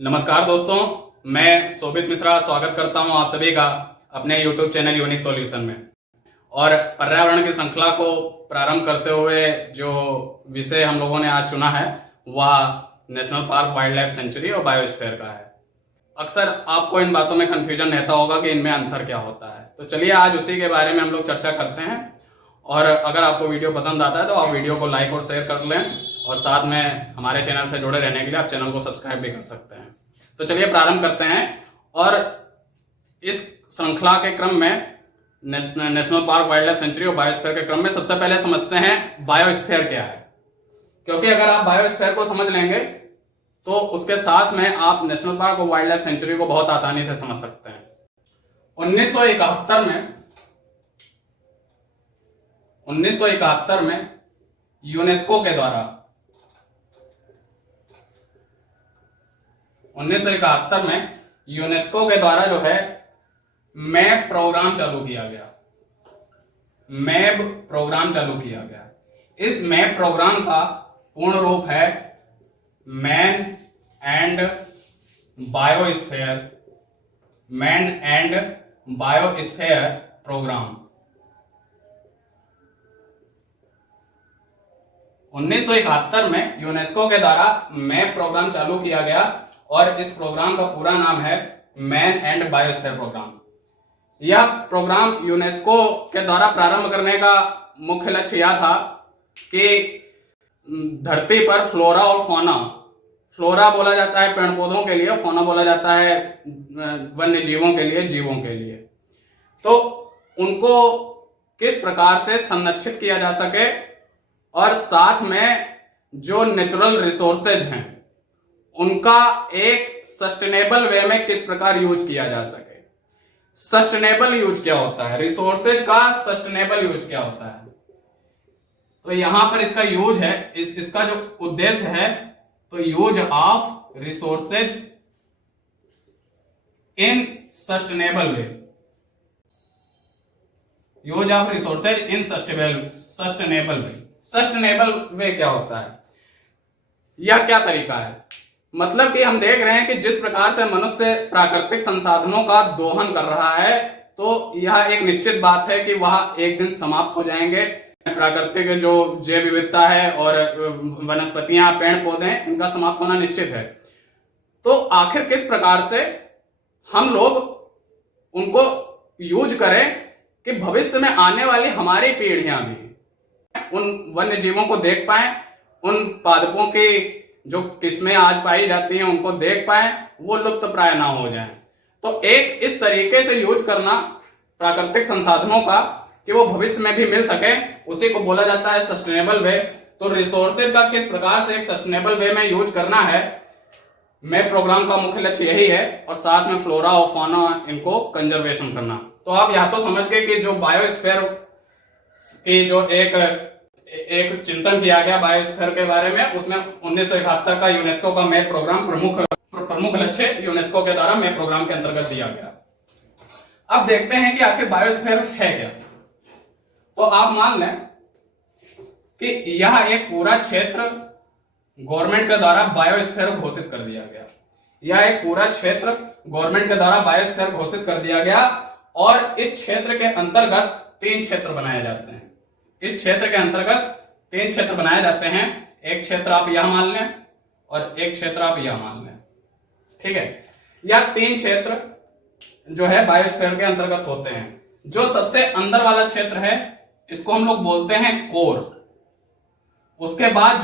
नमस्कार दोस्तों, मैं शोभित मिश्रा स्वागत करता हूं आप सभी का अपने YouTube चैनल यूनिक सॉल्यूशन में। और पर्यावरण की श्रृंखला को प्रारंभ करते हुए जो विषय हम लोगों ने आज चुना है वह national park, wildlife century और बायोस्फीयर का है। अक्सर आपको इन बातों में कंफ्यूजन रहता होगा कि इनमें अंतर क्या होता है, तो चलिए आज उसी के बारे में हम लोग चर्चा करते हैं। और अगर आपको वीडियो पसंद आता है तो आप वीडियो को लाइक और शेयर कर लें, और साथ में हमारे चैनल से जुड़े रहने के लिए आप चैनल को सब्सक्राइब भी कर सकते हैं। तो चलिए प्रारंभ करते हैं। और इस श्रृंखला के क्रम में national park, wildlife century और बायोस्फीयर के क्रम में सबसे पहले समझते हैं बायोस्फीयर क्या है, क्योंकि अगर आप बायोस्फीयर को समझ लेंगे तो उसके साथ में आप नेशनल पार्क और वाइल्ड लाइफ सेंचुरी को बहुत आसानी से समझ सकते हैं। 1971 में यूनेस्को के द्वारा 1971 में यूनेस्को के द्वारा जो है मैप प्रोग्राम चालू किया गया। मैप प्रोग्राम चालू किया गया। इस मैप प्रोग्राम का पूर्ण रूप है मैन एंड बायोस्फीयर प्रोग्राम। 1971 में यूनेस्को के द्वारा मैप प्रोग्राम चालू किया गया और इस प्रोग्राम का पूरा नाम है मैन एंड बायोस्फीयर प्रोग्राम। यह प्रोग्राम यूनेस्को के द्वारा प्रारंभ करने का मुख्य लक्ष्य यह था कि धरती पर फ्लोरा और फौना, फ्लोरा बोला जाता है पेड़ पौधों के लिए, फौना बोला जाता है वन्य जीवों के लिए, जीवों के लिए, तो उनको किस प्रकार से संरक्षित किया जा सके और साथ में जो नेचुरल रिसोर्सेज हैं उनका एक सस्टेनेबल वे में किस प्रकार यूज किया जा सके। सस्टेनेबल यूज क्या होता है, रिसोर्सेज का सस्टेनेबल यूज क्या होता है, तो यहां पर इसका यूज है, इसका जो उद्देश्य है तो use of resources in sustainable way. Use of resources in sustainable way. Sustainable way क्या होता है, यह क्या तरीका है, मतलब कि हम देख रहे हैं कि जिस प्रकार से मनुष्य प्राकृतिक संसाधनों का दोहन कर रहा है तो यह एक निश्चित बात है कि वह एक दिन समाप्त हो जाएंगे। प्राकृतिक जो जैव विविधता है और वनस्पतियां, पेड़ पौधे, इनका समाप्त होना निश्चित है। तो आखिर किस प्रकार से हम लोग उनको यूज करें कि भविष्य में आने वाली हमारी पीढ़ियां भी उन वन्य जीवों को देख पाएं, उन पादपों की जो किस्में आज पाई जाती हैं उनको देख पाएं, वो लुप्त प्राय ना हो जाएं। तो एक इस तरीके से यूज करना प्राकृतिक संसाधनों का कि वो भविष्य में भी मिल सके, उसी को बोला जाता है सस्टेनेबल वे। तो रिसोर्सेज का किस प्रकार से एक सस्टेनेबल वे में यूज करना है, मैप प्रोग्राम का मुख्य लक्ष्य यही है, और साथ में फ्लोरा और फौना इनको कंजर्वेशन करना। तो आप यहां तो समझ गए कि जो बायोस्फीयर की जो एक चिंतन किया गया बायोस्फीयर के बारे में, उसमें 1971 का यूनेस्को का मैप प्रोग्राम प्रमुख लक्ष्य यूनेस्को के द्वारा मैप प्रोग्राम के अंतर्गत दिया गया। अब देखते हैं कि आखिर बायोस्फीयर है क्या। तो आप मान लें कि यह एक पूरा क्षेत्र गवर्नमेंट के द्वारा बायोस्फीयर घोषित कर दिया गया। यह एक पूरा क्षेत्र गवर्नमेंट के द्वारा बायोस्फीयर घोषित कर दिया गया और इस क्षेत्र के अंतर्गत 3 क्षेत्र बनाए जाते हैं। इस क्षेत्र के अंतर्गत 3 क्षेत्र बनाए जाते हैं। एक क्षेत्र आप यह मान लें और एक क्षेत्र आप यह मान लें, ठीक है। यह 3 क्षेत्र जो है बायोस्फीयर के अंतर्गत होते हैं। जो सबसे अंदर वाला क्षेत्र है इसको हम लोग बोलते हैं कोर। उसके बाद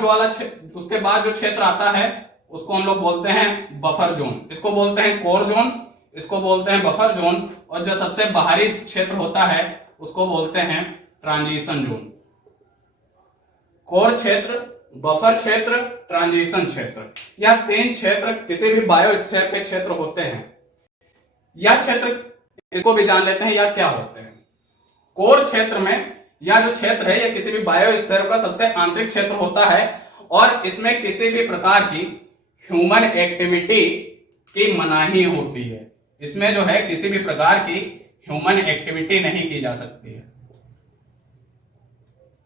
जो क्षेत्र आता है उसको हम लोग बोलते हैं बफर जोन। इसको बोलते हैं कोर जोन, इसको बोलते हैं बफर जोन, और जो सबसे बाहरी क्षेत्र होता है उसको बोलते हैं ट्रांजिशन जोन। कोर क्षेत्र, बफर क्षेत्र, ट्रांजिशन क्षेत्र, यह 3 क्षेत्र किसी भी बायोस्फीयर के क्षेत्र होते हैं। यह क्षेत्र, इसको भी जान लेते हैं यह क्या होते हैं। कोर क्षेत्र में यह जो क्षेत्र है यह किसी भी बायोस्फीयर का सबसे आंतरिक क्षेत्र होता है और इसमें किसी भी प्रकार की ह्यूमन एक्टिविटी की मनाही होती है। इसमें जो है किसी भी प्रकार की ह्यूमन एक्टिविटी नहीं की जा सकती है।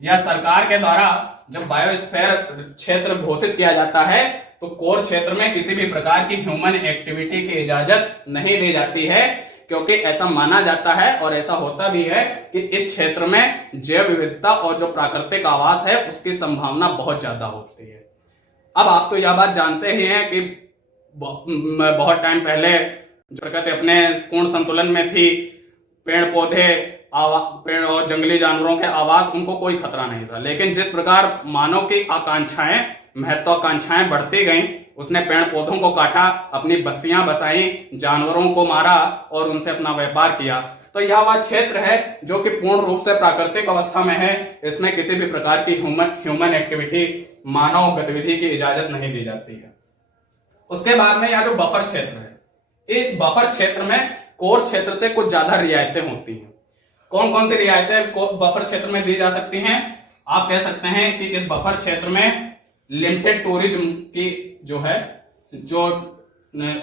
यह सरकार के द्वारा जब बायोस्फीयर क्षेत्र घोषित किया जाता है तो तो कोर क्षेत्र में किसी भी प्रकार की ह्यूमन एक्टिविटी की इजाजत नहीं दी जाती है, क्योंकि ऐसा माना जाता है और ऐसा होता भी है कि इस क्षेत्र में जैव विविधता और जो प्राकृतिक आवास है उसकी संभावना बहुत ज्यादा होती है। अब आप तो यह बात जानते ही हैं कि बहुत टाइम पहले जो प्रकृति अपने पूर्ण संतुलन में थी, पेड़ पौधे पेड़ और जंगली जानवरों के आवास, उनको कोई खतरा नहीं था। लेकिन जिस प्रकार मानव की आकांक्षाएं, महत्वाकांक्षाएं बढ़ती गईं, उसने पेड़ पौधों को काटा, अपनी बस्तियां बसाई, जानवरों को मारा और उनसे अपना व्यापार किया। तो यह वह क्षेत्र है जो कि पूर्ण रूप से प्राकृतिक अवस्था में है। इसमें किसी भी प्रकार की ह्यूमन एक्टिविटी, मानव गतिविधि की इजाजत नहीं दी जाती है। उसके बाद में यह जो बफर क्षेत्र है, इस बफर क्षेत्र में कोर क्षेत्र से कुछ ज्यादा रियायतें होती हैं। कौन कौन सी रियायतें बफर क्षेत्र में दी जा सकती हैं? आप कह सकते हैं कि इस बफर क्षेत्र में लिमिटेड टूरिज्म की जो है, जो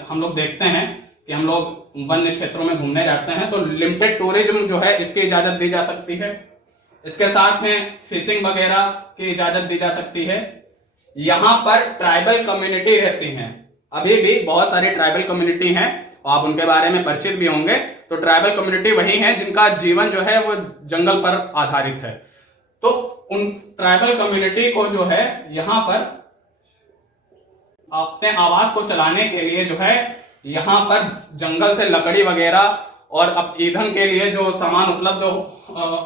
हम लोग देखते हैं कि हम लोग वन्य क्षेत्रों में घूमने जाते हैं, तो लिमिटेड टूरिज्म जो है इसकी इजाजत दी जा सकती है। इसके साथ में फिशिंग वगैरह की इजाजत दी जा सकती है। यहां पर ट्राइबल कम्युनिटी रहती हैं, अभी भी बहुत सारी ट्राइबल कम्युनिटी हैं, आप उनके बारे में परिचित भी होंगे। तो ट्राइबल कम्युनिटी वही है जिनका जीवन जो है वो जंगल पर आधारित है। तो उन ट्राइबल कम्युनिटी को जो है यहां पर अपने आवास को चलाने के लिए जो है यहां पर जंगल से लकड़ी वगैरह और अब ईंधन के लिए जो सामान उपलब्ध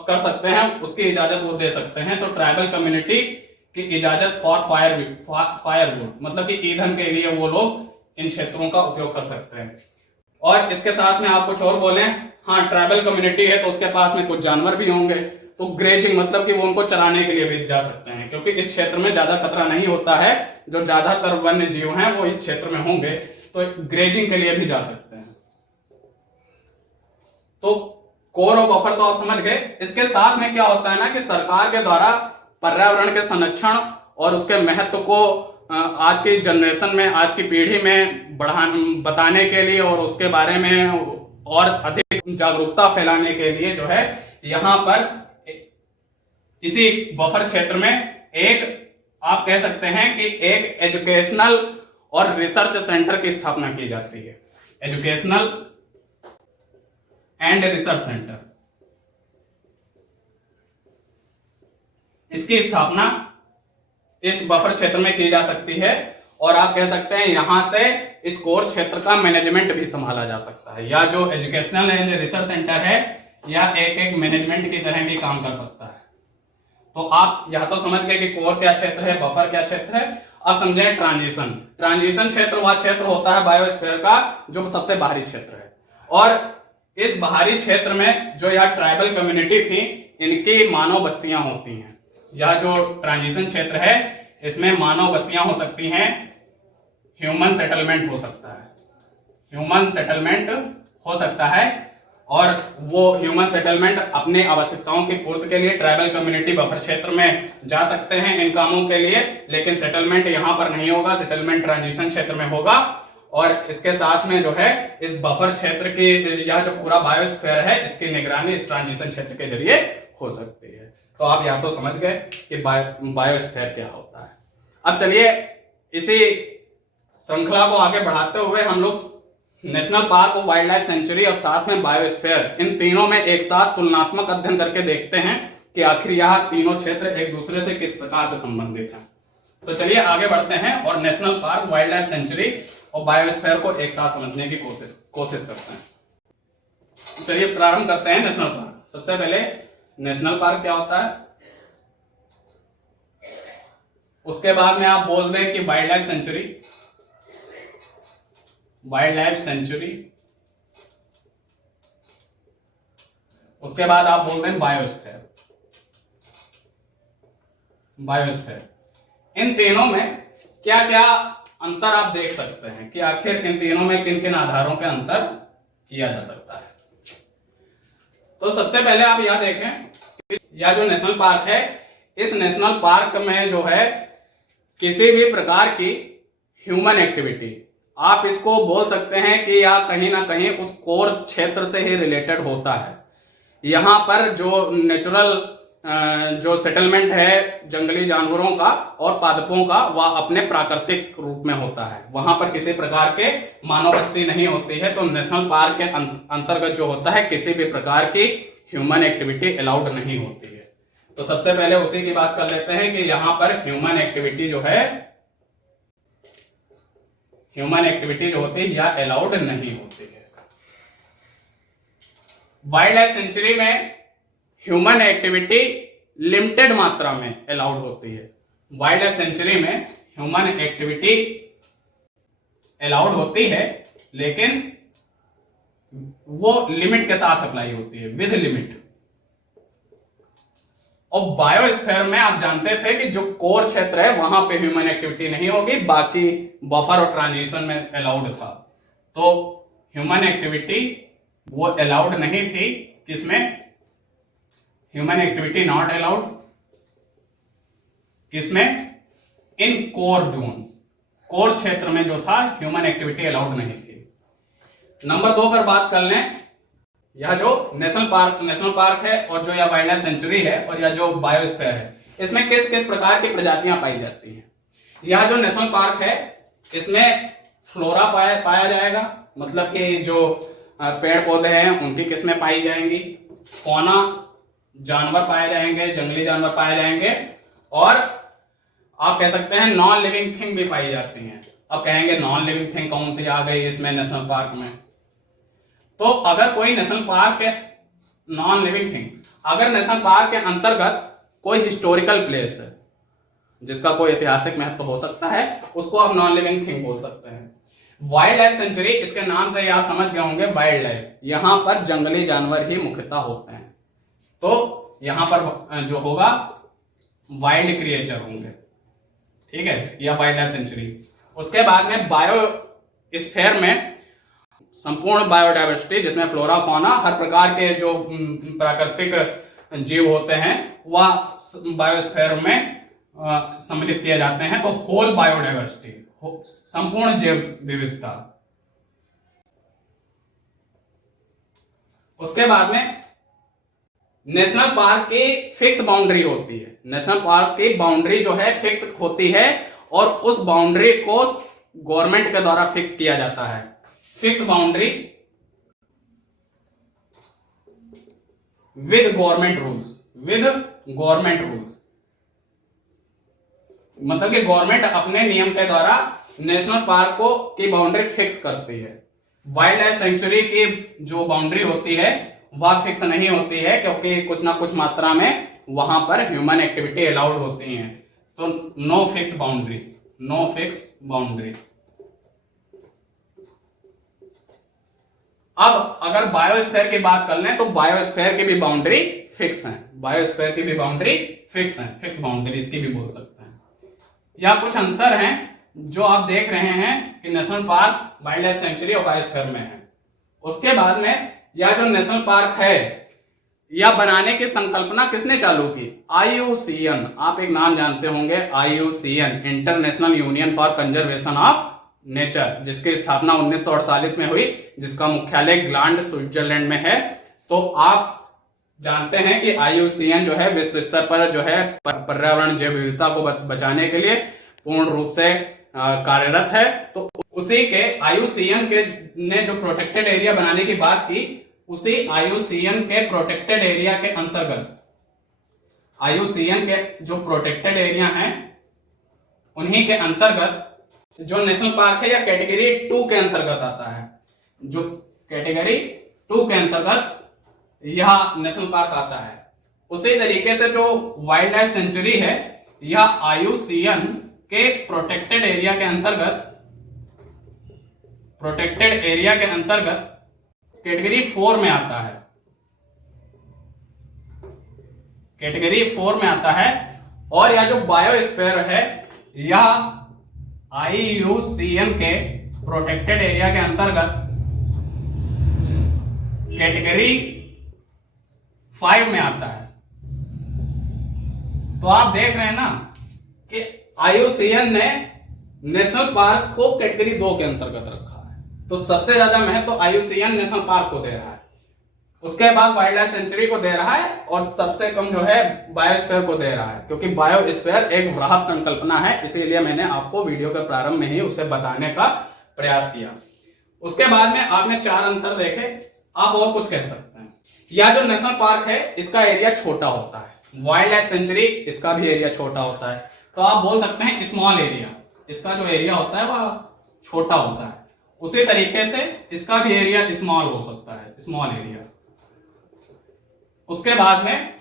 कर सकते हैं उसकी इजाजत वो दे सकते हैं। तो ट्राइबल कम्युनिटी की इजाजत फॉर फायरवुड, मतलब कि ईंधन के लिए वो लोग इन क्षेत्रों का उपयोग कर सकते हैं। और इसके साथ में आप कुछ और बोलें, हाँ ट्राइबल कम्युनिटी है तो उसके पास में कुछ जानवर भी होंगे, तो ग्रेजिंग मतलब कि वो उनको चराने के लिए भी जा सकते हैं, क्योंकि इस क्षेत्र में ज्यादा खतरा नहीं होता है। जो ज्यादातर वन्य जीव हैं वो इस क्षेत्र में होंगे, तो ग्रेजिंग के लिए भी जा सकते हैं। तो कोर और बफर तो आप समझ गए। इसके साथ में क्या होता है ना कि सरकार के द्वारा पर्यावरण के संरक्षण और उसके महत्व को आज की जनरेशन में, आज की पीढ़ी में बताने के लिए और उसके बारे में और अधिक जागरूकता फैलाने के लिए जो है यहां पर इसी बफर क्षेत्र में एक, आप कह सकते हैं कि एक एजुकेशनल और रिसर्च सेंटर की स्थापना की जाती है। एजुकेशनल एंड रिसर्च सेंटर, इसकी स्थापना इस बफर क्षेत्र में की जा सकती है। और आप कह सकते हैं यहां से इस कोर क्षेत्र का मैनेजमेंट भी संभाला जा सकता है, या जो एजुकेशनल एंड रिसर्च सेंटर है या एक मैनेजमेंट की तरह भी काम कर सकता है। तो आप यह तो समझ गए कि कोर क्या क्षेत्र है, बफर क्या क्षेत्र है। अब समझें ट्रांजिशन क्षेत्र वह क्षेत्र होता है बायोस्फीयर का जो सबसे बाहरी क्षेत्र है। और इस बाहरी क्षेत्र में जो यह ट्राइबल कम्युनिटी थी, इनकी मानव बस्तियां होती हैं। यह जो ट्रांजिशन क्षेत्र है इसमें मानव बस्तियां हो सकती हैं, ह्यूमन सेटलमेंट हो सकता है, ह्यूमन सेटलमेंट हो सकता है। और वो ह्यूमन सेटलमेंट अपनी आवश्यकताओं की पूर्ति के लिए ट्राइबल कम्युनिटी बफर क्षेत्र में जा सकते हैं इन कामों के लिए, लेकिन सेटलमेंट यहां पर नहीं होगा, सेटलमेंट ट्रांजिशन क्षेत्र में होगा। और इसके साथ में जो है इस बफर क्षेत्र की यह जो पूरा बायोस्फीयर है इसकी निगरानी इस ट्रांजिशन क्षेत्र के जरिए हो सकती है। तो आप यहां तो समझ गए कि बायोस्फीयर क्या होता है। अब चलिए इसी श्रृंखला को आगे बढ़ाते हुए हम लोग नेशनल पार्क और वाइल्ड लाइफ सेंचुरी और साथ में बायोस्फीयर, इन तीनों में एक साथ तुलनात्मक अध्ययन करके देखते हैं कि आखिर यह तीनों क्षेत्र एक दूसरे से किस प्रकार से संबंधित हैं। तो चलिए आगे बढ़ते हैं और national park, wildlife century और बायोस्फीयर को एक साथ समझने की कोशिश करते हैं। चलिए प्रारंभ करते हैं नेशनल पार्क। सबसे पहले नेशनल पार्क क्या होता है, उसके बाद में आप बोल दें कि wild life sanctuary, wild life sanctuary, उसके बाद आप बोल दें बायोस्फीयर, बायोस्फीयर। इन तीनों में क्या क्या अंतर आप देख सकते हैं कि आखिर इन तीनों में किन किन आधारों पे अंतर किया जा सकता है। तो सबसे पहले आप यह देखें, यह जो नेशनल पार्क है, इस नेशनल पार्क में जो है किसी भी प्रकार की ह्यूमन एक्टिविटी, आप इसको बोल सकते हैं कि या कहीं ना कहीं उस कोर क्षेत्र से ही रिलेटेड होता है। यहां पर जो नेचुरल जो सेटलमेंट है जंगली जानवरों का और पादपों का, वह अपने प्राकृतिक रूप में होता है। वहां पर किसी प्रकार के मानव बस्ती नहीं होती है। तो नेशनल पार्क के अंतर्गत जो होता है किसी भी प्रकार की ह्यूमन एक्टिविटी अलाउड नहीं होती है। तो सबसे पहले उसी की बात कर लेते हैं कि यहां पर ह्यूमन एक्टिविटी जो है, ह्यूमन एक्टिविटी जो होती है यह अलाउड नहीं होती है। वाइल्ड लाइफ सेंचुरी में ह्यूमन एक्टिविटी लिमिटेड मात्रा में अलाउड होती है। वाइल्ड लाइफ सेंचुरी में ह्यूमन एक्टिविटी अलाउड होती है, लेकिन वो लिमिट के साथ अप्लाई होती है, विद लिमिट। और बायोस्फीयर में आप जानते थे कि जो कोर क्षेत्र है वहां पे ह्यूमन एक्टिविटी नहीं होगी, बाकी बफर और ट्रांजिशन में अलाउड था। तो ह्यूमन एक्टिविटी वो अलाउड नहीं थी। किसमें? Human activity not allowed. किसमें? इन कोर जोन, कोर क्षेत्र में जो था ह्यूमन एक्टिविटी अलाउड नहीं थी। नंबर 2 पर बात कर लें, यह जो नेशनल पार्क है और जो यह वाइल्ड लाइफ सेंचुरी है और यह जो बायोस्फीयर है, इसमें किस किस प्रकार की प्रजातियां पाई जाती हैं। यह जो नेशनल पार्क है इसमें फ्लोरा पाया जाएगा, मतलब कि जो पेड़ पौधे हैं उनकी किस्में पाई जाएंगी। फौना, जानवर पाए जाएंगे, जंगली जानवर पाए जाएंगे, और आप कह सकते हैं नॉन लिविंग थिंग भी पाई जाती हैं। अब कहेंगे नॉन लिविंग थिंग कौन सी आ गई इसमें नेशनल पार्क में? तो अगर कोई नेशनल पार्क के नॉन लिविंग थिंग, अगर नेशनल पार्क के अंतर्गत कोई हिस्टोरिकल प्लेस है जिसका कोई ऐतिहासिक महत्व हो सकता है, उसको आप नॉन लिविंग थिंग बोल सकते हैं। वाइल्ड लाइफ सेंचुरी, इसके नाम से ही आप समझ गए होंगे वाइल्ड लाइफ, यहां पर जंगली जानवर ही मुख्यतः होते हैं। तो यहां पर जो होगा वाइल्ड क्रिएचर होंगे, ठीक है, यह वाइल्ड लाइफ सेंचुरी। उसके बाद में बायोस्फीयर में संपूर्ण बायोडाइवर्सिटी, जिसमें फ्लोरा फौना, हर प्रकार के जो प्राकृतिक जीव होते हैं वह बायोस्फीयर में सम्मिलित किए जाते हैं। तो होल बायोडाइवर्सिटी, संपूर्ण जैव विविधता। उसके बाद में नेशनल पार्क की फिक्स बाउंड्री होती है। नेशनल पार्क की बाउंड्री जो है फिक्स होती है और उस बाउंड्री को गवर्नमेंट के द्वारा फिक्स किया जाता है। Fix boundary with government rules, with government rules, मतलब कि गवर्नमेंट अपने नियम के द्वारा नेशनल पार्क को की बाउंड्री फिक्स करती है। वाइल्ड लाइफ सेंचुरी की जो बाउंड्री होती है वह फिक्स नहीं होती है, क्योंकि कुछ ना कुछ मात्रा में वहां पर ह्यूमन एक्टिविटी अलाउड होती है। तो no fix boundary, no fix boundary. अब अगर बायोस्फीयर की बात कर लें तो बायोस्फीयर की भी बाउंड्री फिक्स है। बायोस्फीयर की भी बाउंड्री फिक्स है, फिक्स बाउंड्री इसकी भी बोल सकते हैं। या कुछ अंतर हैं जो आप देख रहे हैं कि national park, wildlife century और बायोस्फीयर में है। उसके बाद में यह जो नेशनल पार्क है यह बनाने की संकल्पना किसने चालू की? IUCN, आप एक नाम जानते होंगे, IUCN, international union for conservation of nature, जिसकी स्थापना 1948 में हुई, जिसका मुख्यालय ग्लांड, स्विट्जरलैंड में है। तो आप जानते हैं कि IUCN जो है विश्व स्तर पर जो है पर्यावरण जैव विविधता को बचाने के लिए पूर्ण रूप से कार्यरत है। तो उसी के IUCN के ने जो प्रोटेक्टेड एरिया बनाने की बात की, उसी IUCN के प्रोटेक्टेड एरिया के अंतर्गत, IUCN के जो प्रोटेक्टेड एरिया हैं उन्हीं के अंतर्गत जो नेशनल पार्क है या कैटेगरी 2 के अंतर्गत आता है। जो कैटेगरी 2 के अंतर्गत यह नेशनल पार्क आता है। उसी तरीके से जो वाइल्ड लाइफ सेंचुरी है यह IUCN के प्रोटेक्टेड एरिया के अंतर्गत, प्रोटेक्टेड एरिया के अंतर्गत कैटेगरी 4 में आता है, कैटेगरी 4 में आता है। और यह जो बायोस्फीयर है यह IUCN के प्रोटेक्टेड एरिया के अंतर्गत कैटेगरी 5 में आता है। तो आप देख रहे हैं ना कि IUCN ने नेशनल पार्क को कैटेगरी 2 के अंतर्गत रखा है। तो सबसे ज्यादा महत्व तो IUCN नेशनल पार्क को दे रहा है। उसके बाद वाइल्ड लाइफ सेंचुरी को दे रहा है और सबसे कम जो है बायोस्फीयर को दे रहा है, क्योंकि बायोस्फीयर एक वृहद संकल्पना है, इसीलिए मैंने आपको वीडियो के प्रारंभ में ही उसे बताने का प्रयास किया। उसके बाद में आपने 4 अंतर देखे, आप और कुछ कह सकते हैं। यह जो नेशनल पार्क है इसका एरिया छोटा होता है, वाइल्ड लाइफ सेंचुरी इसका भी एरिया छोटा होता है, तो आप बोल सकते हैं स्मॉल एरिया, इसका जो एरिया होता है वह छोटा होता है। उसी तरीके से इसका भी एरिया स्मॉल हो सकता है, स्मॉल एरिया। उसके बाद में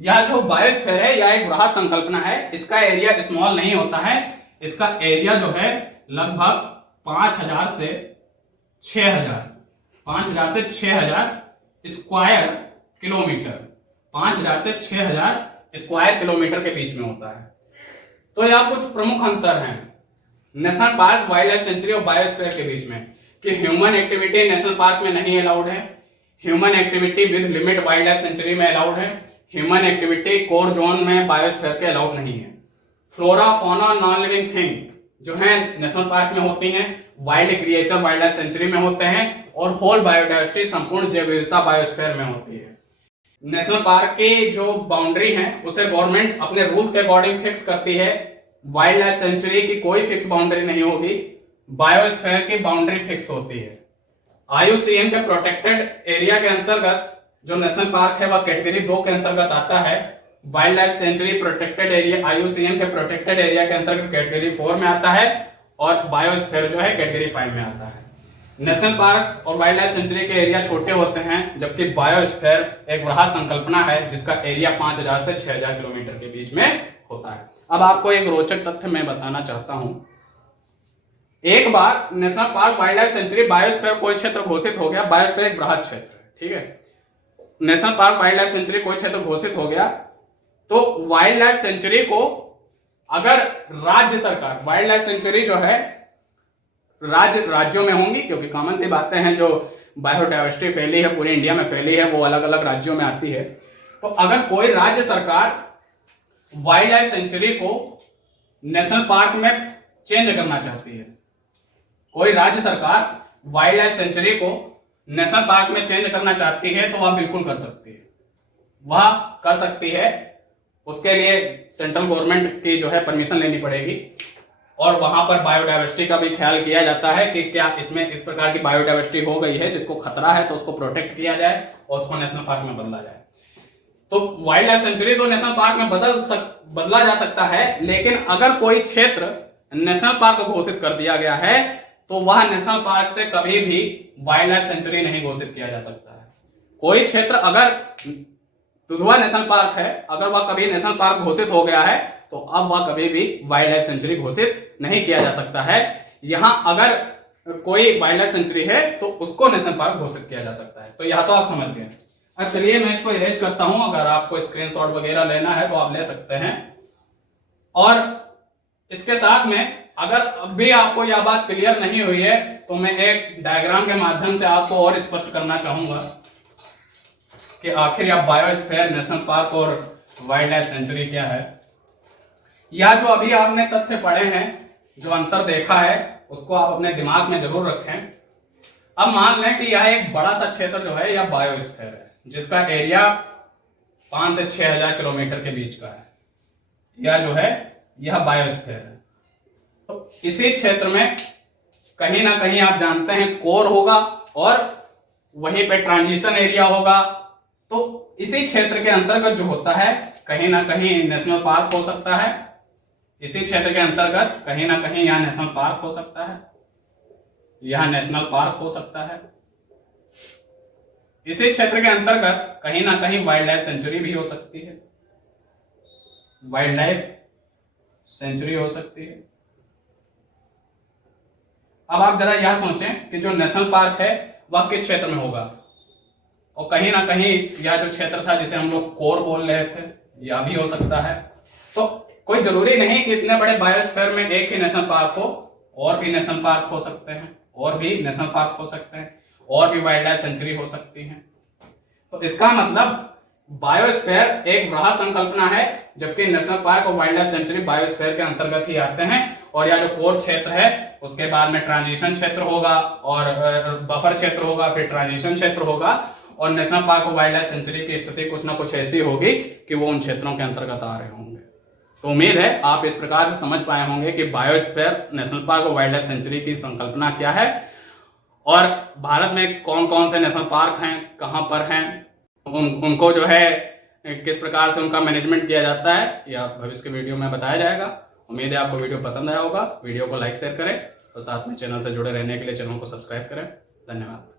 यह जो बायोस्फीयर है यह एक वृहद संकल्पना है, इसका एरिया स्मॉल नहीं होता है, इसका एरिया जो है लगभग 5000 से 6000 स्क्वायर किलोमीटर, 5000 से 6000 स्क्वायर किलोमीटर के बीच में होता है। तो यह कुछ प्रमुख अंतर हैं national park, wildlife century और बायोस्फीयर के बीच में, कि ह्यूमन एक्टिविटी नेशनल पार्क में नहीं अलाउड है, human activity with limit wild life sanctuary में अलाउड है, ह्यूमन एक्टिविटी कोर जोन में बायोस्फीयर के अलाउड नहीं है। Flora, fauna, non living thing जो है नेशनल पार्क में होती हैं, wild creature wild life sanctuary में होते हैं, और होल बायोडाइवर्सिटी संपूर्ण जैव विविधता बायोस्फीयर में होती है। नेशनल पार्क की जो बाउंड्री है उसे गवर्नमेंट अपने रूल्स के अकॉर्डिंग फिक्स करती है। वाइल्ड लाइफ सेंचुरी की कोई फिक्स बाउंड्री नहीं होगी, बायोस्फीयर की बाउंड्री फिक्स होती है। IUCN के प्रोटेक्टेड एरिया के अंतर्गत जो नेशनल पार्क है वह कैटेगरी 2 के अंतर्गत आता है। Wild life sanctuary protected area IUCN के प्रोटेक्टेड एरिया के अंतर्गत कैटेगरी 4 में आता है, और बायोस्फीयर जो है कैटेगरी 5 में आता है। नेशनल पार्क और वाइल्ड लाइफ सेंचुरी के एरिया छोटे होते हैं, जबकि बायोस्फीयर एक वृहद संकल्पना है जिसका एरिया 5000 से 6000 किलोमीटर के बीच में होता है। अब आपको एक रोचक तथ्य मैं बताना चाहता हूं। एक बार national park, wildlife sanctuary, biosphere कोई क्षेत्र घोषित हो गया, बायोस्फीयर एक वृहद क्षेत्र है, ठीक है, national park, wildlife century कोई क्षेत्र घोषित हो गया, तो वाइल्ड लाइफ सेंचुरी को अगर राज्य सरकार, वाइल्ड लाइफ सेंचुरी जो है राज्यों में होंगी, क्योंकि कॉमन सी बातें हैं, जो बायोडाइवर्सिटी फैली है पूरी इंडिया में फैली है वो अलग अलग राज्यों में आती है। तो अगर कोई राज्य सरकार वाइल्ड लाइफ सेंचुरी को नेशनल पार्क में चेंज करना चाहती है, कोई राज्य सरकार वाइल्ड लाइफ सेंचुरी को नेशनल पार्क में चेंज करना चाहती है, तो वह बिल्कुल कर सकती है, वह कर सकती है। उसके लिए सेंट्रल गवर्नमेंट की जो है परमिशन लेनी पड़ेगी, और वहां पर बायोडाइवर्सिटी का भी ख्याल किया जाता है कि क्या इसमें इस प्रकार की बायोडाइवर्सिटी हो गई है जिसको खतरा है, तो उसको प्रोटेक्ट किया जाए और उसको नेशनल पार्क में बदला जाए। तो वाइल्ड लाइफ सेंचुरी तो नेशनल पार्क में बदला जा सकता है, लेकिन अगर कोई क्षेत्र नेशनल पार्क घोषित कर दिया गया है तो वह नेशनल पार्क से कभी भी वाइल्ड लाइफ सेंचुरी नहीं घोषित किया जा सकता है। कोई क्षेत्र अगर दुधवा नेशनल पार्क है, अगर वह कभी नेशनल पार्क घोषित हो गया है तो अब वह कभी भी वाइल्ड लाइफ सेंचुरी घोषित नहीं किया जा सकता है। यहां अगर कोई वाइल्ड लाइफ सेंचुरी है तो उसको नेशनल पार्क घोषित किया जा सकता है। तो यह तो आप समझ गए। अब चलिए मैं इसको इरेज करता हूं, अगर आपको स्क्रीनशॉट वगैरह लेना है तो आप ले सकते हैं। और इसके साथ में अगर अब भी आपको यह बात क्लियर नहीं हुई है तो मैं एक डायग्राम के माध्यम से आपको और स्पष्ट करना चाहूंगा कि आखिर यह बायोस्फीयर, नेशनल पार्क और वाइल्ड लाइफ सेंचुरी क्या है। यह जो अभी आपने तथ्य पढ़े हैं, जो अंतर देखा है, उसको आप अपने दिमाग में जरूर रखें। अब मान लें कि यह एक बड़ा सा क्षेत्र जो है यह बायोस्फीयर है, जिसका एरिया 5 से 6000 किलोमीटर के बीच का है। यह जो है यह बायोस्फीयर है। तो इसी क्षेत्र में कहीं ना कहीं आप जानते हैं कोर होगा और वहीं पे ट्रांजिशन एरिया होगा। तो इसी क्षेत्र के अंतर्गत जो होता है कहीं ना कहीं नेशनल पार्क हो सकता है, इसी क्षेत्र के अंतर्गत कहीं ना कहीं यह नेशनल पार्क हो सकता है, यह नेशनल पार्क हो सकता है। इसी क्षेत्र के अंतर्गत कहीं ना कहीं वाइल्ड लाइफ सेंचुरी भी हो सकती है, वाइल्ड लाइफ सेंचुरी हो सकती है। अब आप जरा यह सोचें कि जो नेशनल पार्क है वह किस क्षेत्र में होगा, और कहीं ना कहीं यह जो क्षेत्र था जिसे हम लोग कोर बोल रहे थे यह भी हो सकता है। तो कोई जरूरी नहीं कि इतने बड़े बायोस्फीयर में एक ही नेशनल पार्क हो, और भी नेशनल पार्क हो सकते हैं, और भी नेशनल पार्क हो सकते हैं, और भी वाइल्ड लाइफ सेंचुरी हो सकती है। तो इसका मतलब बायोस्फीयर एक वृहद संकल्पना है, जबकि नेशनल पार्क और वाइल्ड लाइफ सेंचुरी बायोस्फीयर के अंतर्गत ही आते हैं। और यह जो कोर क्षेत्र है उसके बाद में ट्रांजिशन क्षेत्र होगा और बफर क्षेत्र होगा, फिर ट्रांजिशन क्षेत्र होगा, और नेशनल पार्क और वाइल्ड लाइफ सेंचुरी की स्थिति कुछ ना कुछ ऐसी होगी कि वो उन क्षेत्रों के अंतर्गत आ रहे होंगे। तो उम्मीद है आप इस प्रकार से समझ पाए होंगे कि बायोस्फीयर नेशनल पार्क और वाइल्ड लाइफ सेंचुरी की संकल्पना क्या है और भारत में कौन कौन से नेशनल पार्क हैं, कहां पर हैं, उनको जो है किस प्रकार से उनका मैनेजमेंट किया जाता है, या भविष्य के वीडियो में बताया जाएगा। उम्मीद है आपको वीडियो पसंद आया होगा। वीडियो को लाइक शेयर करें और साथ में चैनल से जुड़े रहने के लिए चैनल को सब्सक्राइब करें। धन्यवाद।